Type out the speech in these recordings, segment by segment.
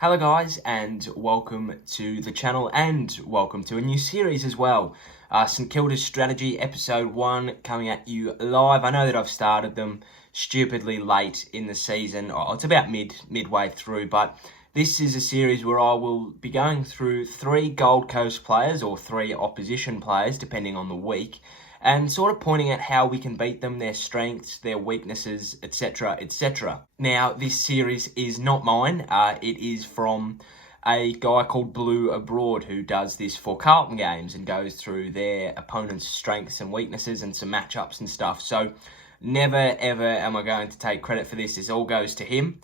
Hello guys, and welcome to the channel, and welcome to a new series as well. St Kilda's Strategy Episode 1 coming at you live. I know that I've started them stupidly late in the season. It's about midway through, but this is a series where I will be going through 3 Gold Coast players, or 3 opposition players, depending on the week, and sort of pointing at how we can beat them, their strengths, their weaknesses, etc, etc. Now, this series is not mine. It is from a guy called Blue Abroad, who does this for Carlton games and goes through their opponents' strengths and weaknesses and some matchups and stuff. So never ever am I going to take credit for this. This all goes to him.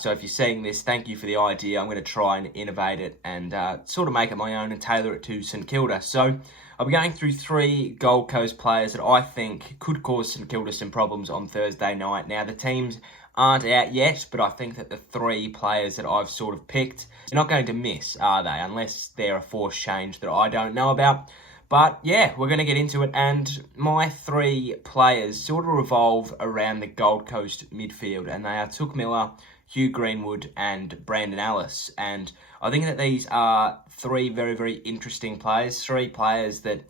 So if you're seeing this, thank you for the idea. I'm going to try and innovate it and sort of make it my own and tailor it to St Kilda. So I'll be going through 3 Gold Coast players that I think could cause St Kilda some problems on Thursday night. Now, the teams aren't out yet, but I think that the 3 players that I've sort of picked, they're not going to miss, are they? Unless they're a forced change that I don't know about. But yeah, we're going to get into it, and my 3 players sort of revolve around the Gold Coast midfield, and they are Touk Miller, Hugh Greenwood and Brandon Ellis. And I think that these are 3 very, very interesting players, 3 players that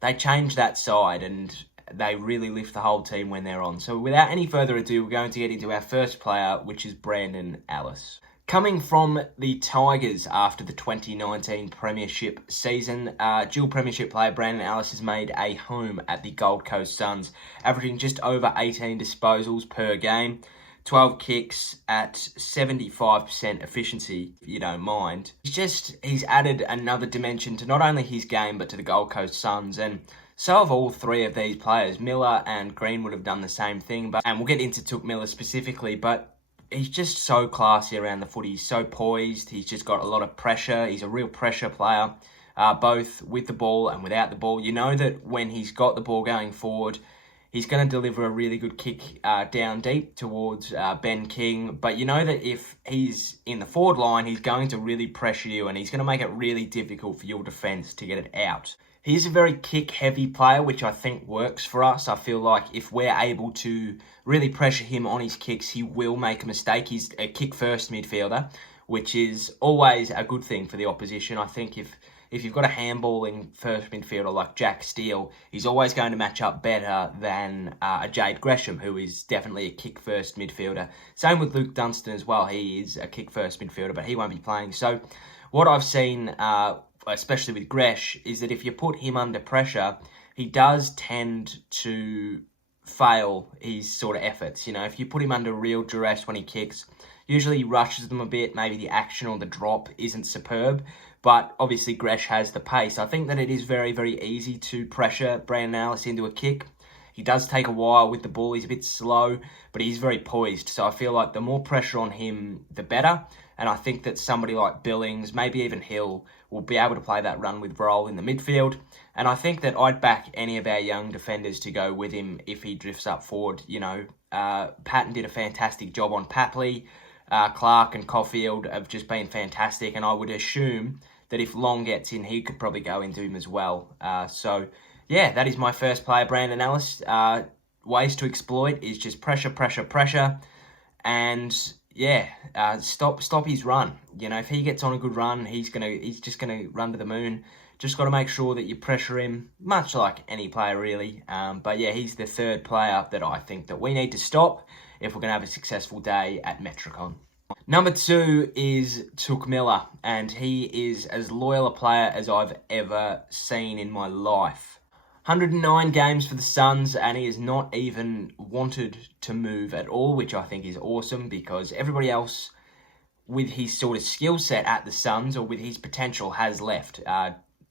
they change that side and they really lift the whole team when they're on. So without any further ado, we're going to get into our first player, which is Brandon Ellis. Coming from the Tigers after the 2019 Premiership season, dual Premiership player Brandon Ellis has made a home at the Gold Coast Suns, averaging just over 18 disposals per game, 12 kicks at 75% efficiency, if you don't mind. He's added another dimension to not only his game, but to the Gold Coast Suns. And so have all 3 of these players. Miller and Greenwood have done the same thing, and we'll get into Touk Miller specifically, but he's just so classy around the footy. He's so poised. He's just got a lot of pressure. He's a real pressure player, both with the ball and without the ball. You know that when he's got the ball going forward, he's going to deliver a really good kick down deep towards Ben King. But you know that if he's in the forward line, he's going to really pressure you, and he's going to make it really difficult for your defence to get it out. He's a very kick-heavy player, which I think works for us. I feel like if we're able to really pressure him on his kicks, he will make a mistake. He's a kick-first midfielder, which is always a good thing for the opposition. I think if you've got a handballing first midfielder like Jack Steele, he's always going to match up better than a Jade Gresham, who is definitely a kick-first midfielder. Same with Luke Dunstan as well. He is a kick-first midfielder, but he won't be playing. So what I've seen, especially with Gresh, is that if you put him under pressure, he does tend to fail his sort of efforts. You know, if you put him under real duress when he kicks, usually he rushes them a bit. Maybe the action or the drop isn't superb, but obviously Gresh has the pace. I think that it is very, very easy to pressure Brandon Ellis into a kick. He does take a while with the ball. He's a bit slow, but he's very poised. So I feel like the more pressure on him, the better. And I think that somebody like Billings, maybe even Hill, will be able to play that run with role in the midfield. And I think that I'd back any of our young defenders to go with him if he drifts up forward. You know, Patton did a fantastic job on Papley. Clark and Caulfield have just been fantastic. And I would assume that if Long gets in, he could probably go into him as well. So, yeah, that is my first player, Brandon Ellis. Ways to exploit is just pressure, pressure, pressure. And yeah, stop his run. You know, if he gets on a good run, he's just gonna run to the moon. Just got to make sure that you pressure him, much like any player really. But yeah, he's the 3rd player that I think that we need to stop if we're gonna have a successful day at Metricon. Number 2 is Touk Miller, and he is as loyal a player as I've ever seen in my life. 109 games for the Suns, and he has not even wanted to move at all, which I think is awesome, because everybody else with his sort of skill set at the Suns, or with his potential, has left.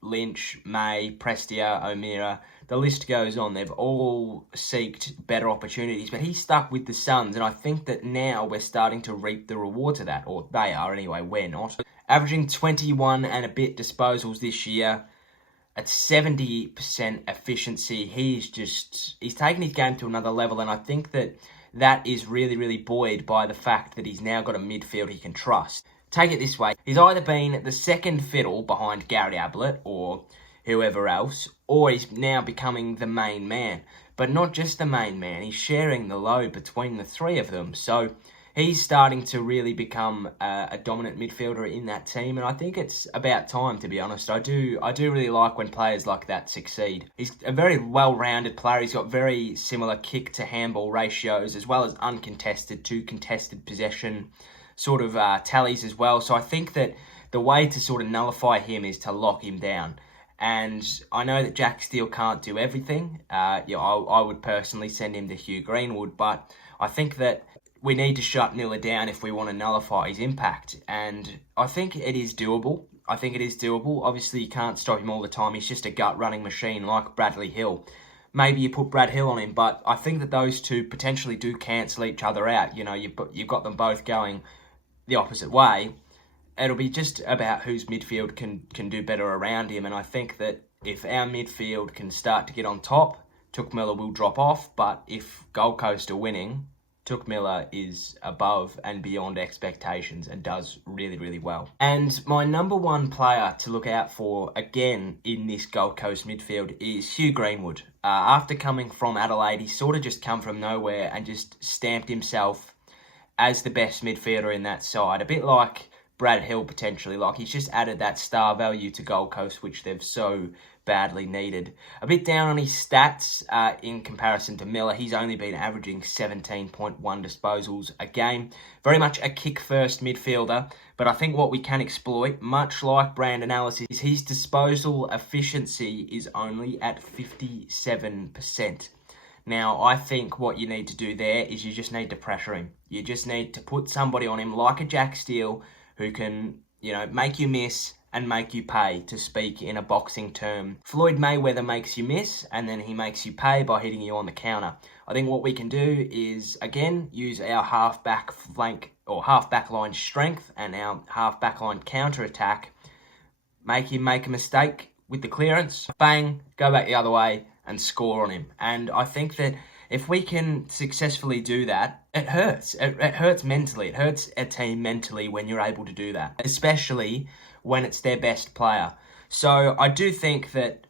Lynch, May, Prestia, O'Meara, the list goes on. They've all sought better opportunities, but he's stuck with the Suns, and I think that now we're starting to reap the rewards of that, or they are anyway, we're not. Averaging 21 and a bit disposals this year, at 70% efficiency. He's taken his game to another level, and I think that is really, really buoyed by the fact that he's now got a midfield he can trust. Take it this way, he's either been the second fiddle behind Gary Ablett or whoever else, or he's now becoming the main man. But not just the main man, he's sharing the load between the 3 of them. So he's starting to really become a dominant midfielder in that team, and I think it's about time, to be honest. I do really like when players like that succeed. He's a very well-rounded player. He's got very similar kick to handball ratios, as well as uncontested to contested possession sort of tallies as well. So I think that the way to sort of nullify him is to lock him down. And I know that Jack Steele can't do everything. I would personally send him to Hugh Greenwood, but I think that we need to shut Miller down if we want to nullify his impact. And I think it is doable. Obviously, you can't stop him all the time. He's just a gut-running machine like Bradley Hill. Maybe you put Brad Hill on him, but I think that those two potentially do cancel each other out. You've got them both going the opposite way. It'll be just about whose midfield can do better around him. And I think that if our midfield can start to get on top, Touk Miller will drop off. But if Gold Coast are winning, Touk Miller is above and beyond expectations and does really, really well. And my number one player to look out for, again, in this Gold Coast midfield is Hugh Greenwood. After coming from Adelaide, he's sort of just come from nowhere and just stamped himself as the best midfielder in that side. A bit like Brad Hill, potentially. Like, he's just added that star value to Gold Coast, which they've so badly needed. A bit down on his stats in comparison to Miller. He's only been averaging 17.1 disposals a game. Very much a kick-first midfielder, but I think what we can exploit, much like Brandon Ellis, is his disposal efficiency is only at 57%. Now, I think what you need to do there is you just need to pressure him. You just need to put somebody on him like a Jack Steele who can, make you miss and make you pay, to speak in a boxing term. Floyd Mayweather makes you miss, and then he makes you pay by hitting you on the counter. I think what we can do is, again, use our half-back flank or half-back line strength and our half-back line counter-attack, make him make a mistake with the clearance, bang, go back the other way and score on him. And I think that if we can successfully do that, it hurts. It hurts mentally. It hurts a team mentally when you're able to do that, especially when it's their best player. So I do think that,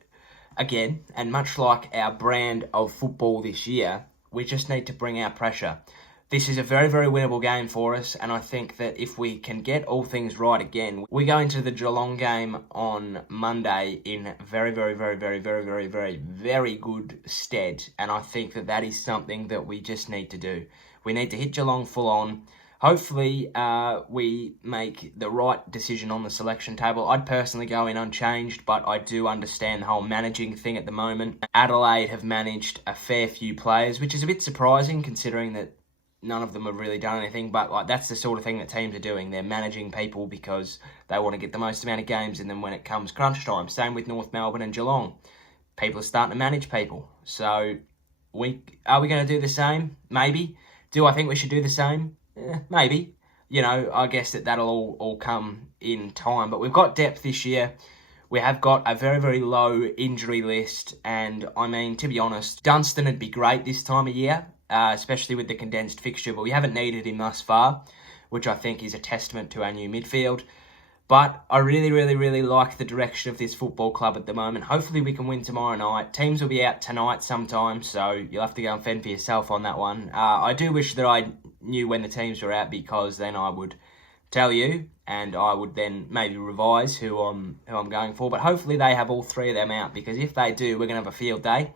again, and much like our brand of football this year, we just need to bring our pressure. This is a very, very winnable game for us, and I think that if we can get all things right again, we go into the Geelong game on Monday in very, very, very, very, very, very, very, very good stead, and I think that that is something that we just need to do. We need to hit Geelong full on. Hopefully, we make the right decision on the selection table. I'd personally go in unchanged, but I do understand the whole managing thing at the moment. Adelaide have managed a fair few players, which is a bit surprising considering that none of them have really done anything, but that's the sort of thing that teams are doing. They're managing people because they want to get the most amount of games, and then when it comes crunch time, same with North Melbourne and Geelong, people are starting to manage people. So, are we going to do the same? Maybe. Do I think we should do the same? Maybe. I guess that'll all come in time. But we've got depth this year. We have got a very, very low injury list, and I mean, to be honest, Dunstan would be great this time of year, especially with the condensed fixture, but we haven't needed him thus far, which I think is a testament to our new midfield. But I really, really, really like the direction of this football club at the moment. Hopefully we can win tomorrow night. Teams will be out tonight sometime, so you'll have to go and fend for yourself on that one. I do wish that I knew when the teams were out, because then I would tell you, and I would then maybe revise who I'm going for. But hopefully they have all three of them out, because if they do, we're going to have a field day.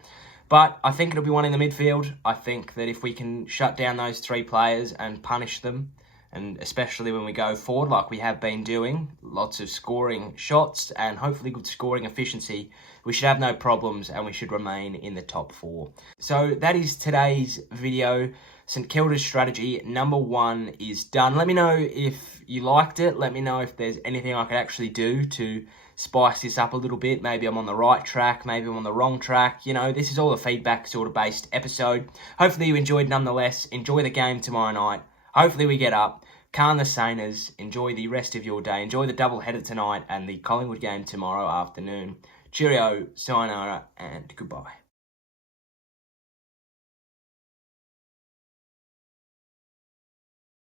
But I think it'll be one in the midfield. I think that if we can shut down those three players and punish them, and especially when we go forward like we have been doing, lots of scoring shots and hopefully good scoring efficiency, we should have no problems and we should remain in the top 4. So that is today's video. St Kilda's strategy number 1 is done. Let me know if you liked it. Let me know if there's anything I could actually do to spice this up a little bit. Maybe I'm on the right track, maybe I'm on the wrong track. This is all a feedback sort of based episode. Hopefully you enjoyed nonetheless. Enjoy the game tomorrow night. Hopefully we get up. Calm the Saners. Enjoy the rest of your day. Enjoy the double-header tonight and the Collingwood game tomorrow afternoon. Cheerio, sayonara, and goodbye.